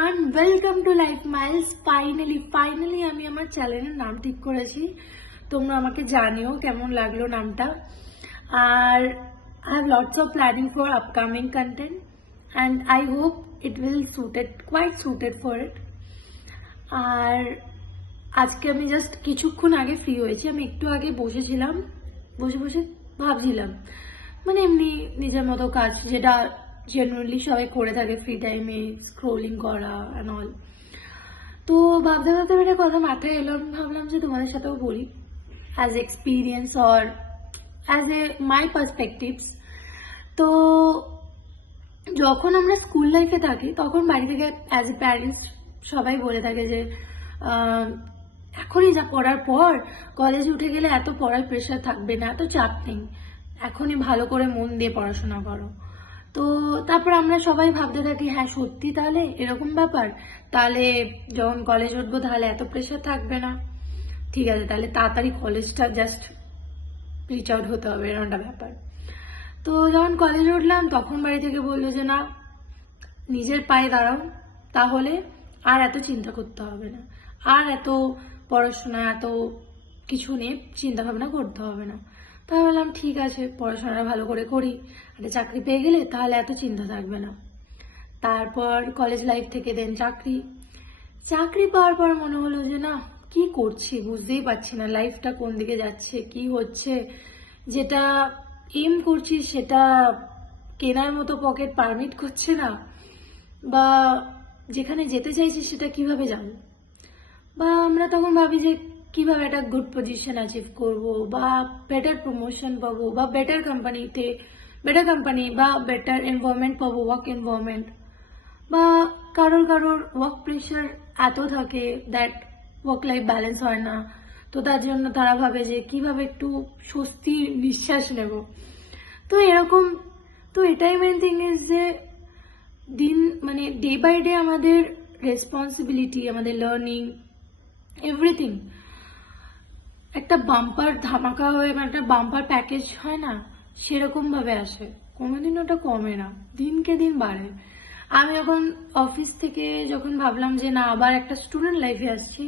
Everyone, welcome to life Miles. Finally আমি আমার চ্যানেলের নাম ঠিক করেছি। তোমরা আমাকে জানিও কেমন লাগলো নামটা। আর I have lots of planning for upcoming content and I hope it will quite suited for it. আর আজকে আমি জাস্ট কিছুক্ষণ আগে ফ্রি হয়েছি। আমি একটু আগে বসেছিলাম, বসে ভাবছিলাম, মানে এমনি নিজের মতো কাজ, যেটা জেনারেলি সবাই করে থাকে ফ্রি টাইমে, স্ক্রোলিং করা অ্যান্ড অল। তো ভাবতে ভাবতে একটা কথা মাথায় এলো, আমি ভাবলাম যে তোমাদের সাথেও বলি as experience or as a my perspectives. তো যখন আমরা স্কুল লাইফে থাকি তখন বাড়ি থেকে অ্যাজ এ প্যারেন্টস সবাই বলে থাকে যে এখনই যা পড়ার পর কলেজে উঠে গেলে এত পড়ার প্রেশার থাকবে না, এত চাপ নেই, এখনই ভালো করে মন দিয়ে পড়াশোনা করো। তো তারপর আমরা সবাই ভাবতে থাকি হ্যাঁ সত্যি তাহলে এরকম ব্যাপার, তাহলে যখন কলেজ উঠবো তাহলে এত প্রেশার থাকবে না, ঠিক আছে তাহলে তাড়াতাড়ি কলেজটা জাস্ট রিচ আউট হতে হবে, এরকমটা ব্যাপার। তো যখন কলেজে উঠলাম তখন বাড়ি থেকে বললো যে না, নিজের পায়ে দাঁড়াও, তাহলে আর এত চিন্তা করতে হবে না, আর এত পড়াশোনা এত কিছু নিয়ে চিন্তা ভাবনা করতে হবে না। তাই বললাম ঠিক আছে, পড়াশোনাটা ভালো করে করি, একটা চাকরি পেয়ে গেলে তাহলে এত চিন্তা থাকবে না। তারপর কলেজ লাইফ থেকে দেন চাকরি পাওয়ার পর মনে হলো যে না, কি করছি বুঝতেই পারছি না, লাইফটা কোন দিকে যাচ্ছে, কি হচ্ছে, যেটা এম করছি সেটা কেনার মতো পকেট পারমিট করছে না, বা যেখানে যেতে চাইছি সেটা কিভাবে যাবো, বা আমরা তখন ভাবি যে কিভাবে একটা গুড পজিশন অ্যাচিভ করব, বা বেটার প্রমোশন পাবো, বা বেটার কোম্পানি বা বেটার এনভায়রনমেন্ট পাবো, ওয়ার্ক এনভায়রনমেন্ট, বা কারোর ওয়ার্ক প্রেশার এত থাকে দ্যাট ওয়ার্ক লাইফ ব্যালেন্স হয় না। তো তার জন্য তারা ভাবে যে কিভাবে একটু স্বস্তির নিঃশ্বাস নেব। তো এরকম, তো এটাই মেন থিং ইজ যে মানে ডে বাই ডে আমাদের রেসপন্সিবিলিটি, আমাদের লার্নিং, এভরিথিং একটা বাম্পার ধামাকা হয়ে, মানে একটা বাম্পার প্যাকেজ হয় না, সেরকম ভাবে আসে, কোনোদিন ওটা কমে না, দিনকে দিন বাড়ে। আমি যখন অফিস থেকে যখন ভাবলাম যে না আবার একটা স্টুডেন্ট লাইফে আসছি,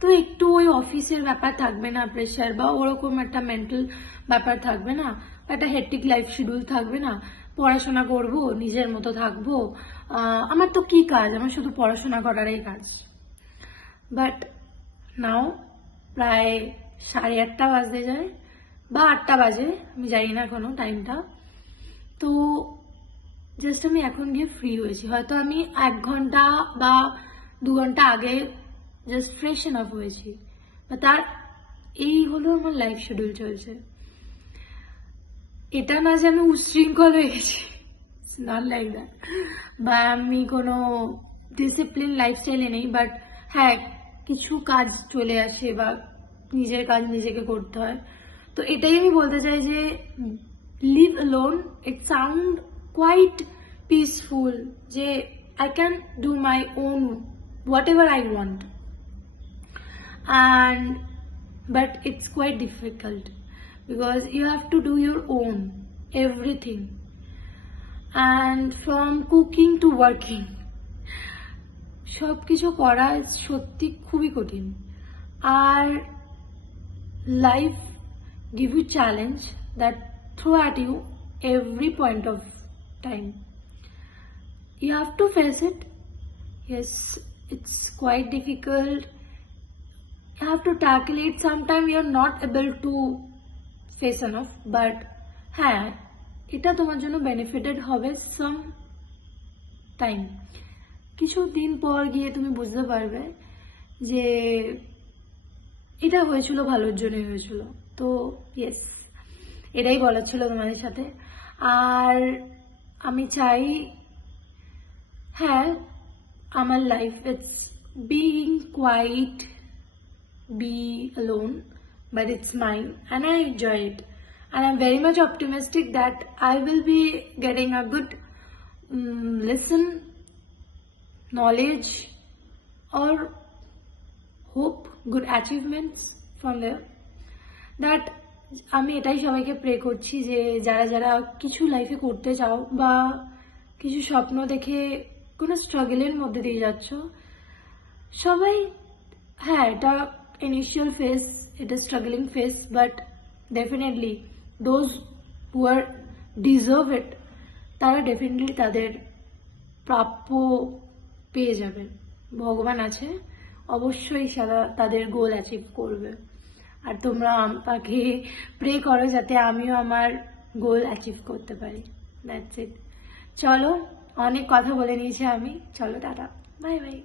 তো একটু ওই অফিসের ব্যাপার থাকবে না, প্রেশার বা ওরকম একটা মেন্টাল ব্যাপার থাকবে না, একটা হেক্টিক লাইফ শিডিউল থাকবে না, পড়াশোনা করব, নিজের মতো থাকবো, আমার তো কি কাজ, আমার শুধু পড়াশোনা করারই কাজ। বাট নাও প্রায় 8:30 বাজতে যায় বা 8টা বাজে, আমি জানি না কোনো টাইমটা। তো জাস্ট আমি এখন গিয়ে ফ্রি হয়েছি, হয়তো আমি 1 ঘন্টা বা 2 ঘন্টা আগে জাস্ট ফ্রেশন আপ হয়েছি, বা তার এই হলো আমার লাইফ শিডিউল চলছে। এটা না যে আমি উচ্ছৃঙ্খল হয়ে গেছি, নট লাইক দ্যাট, বা আমি কোনো ডিসিপ্লিন লাইফস্টাইলে নেই, বাট হ্যাঁ কিছু কাজ চলে আসে বা নিজের কাজ নিজেকে করতে হয়। তো এটাই আমি বলতে চাই যে live alone, it sound quite peaceful, যে I can do my own whatever I want, and but it's quite difficult because you have to do your own everything, and from cooking to working সব কিছু করা সত্যি খুবই কঠিন। আর life give you challenge that throw at you every point of time. You have to face it. Yes, it's quite difficult. You have to tackle it. Sometimes you're not able to face enough, but হ্যাঁ এটা তোমার জন্য benefited হবে some time. কিছু দিন পর গিয়ে তুমি বুঝতে পারবে যে এটা হয়েছিল ভালোর জন্যই হয়েছিল। তো ইয়েস, এটাই বলার ছিল তোমাদের সাথে। আর আমি চাই হ্যাঁ আমার life it's being quiet, be alone, but it's mine and I enjoy it, and I'm very much optimistic that I will be getting a good lesson, knowledge, or hope, good achievements from there. That আমি এটাই সবাইকে pray করছি যে যারা যারা কিছু লাইফে করতে চাও বা কিছু স্বপ্ন দেখে কোনো স্ট্রাগলের মধ্যে দিয়ে যাচ্ছ, সবাই, হ্যাঁ এটা ইনিশিয়াল ফেজ, এটা struggling phase, but definitely those who are deserve it, তারা ডেফিনেটলি তাদের প্রাপ্য পেয়ে যাবেন। ভগবান আছে, অবশ্যই সারা তাদের গোল অ্যাচিভ করবে। আর তোমরা আমাকে প্রে করো যাতে আমিও আমার গোল অ্যাচিভ করতে পারি। That's it. চলো, অনেক কথা বলে নিয়েছি আমি, চলো টাটা, বাই বাই।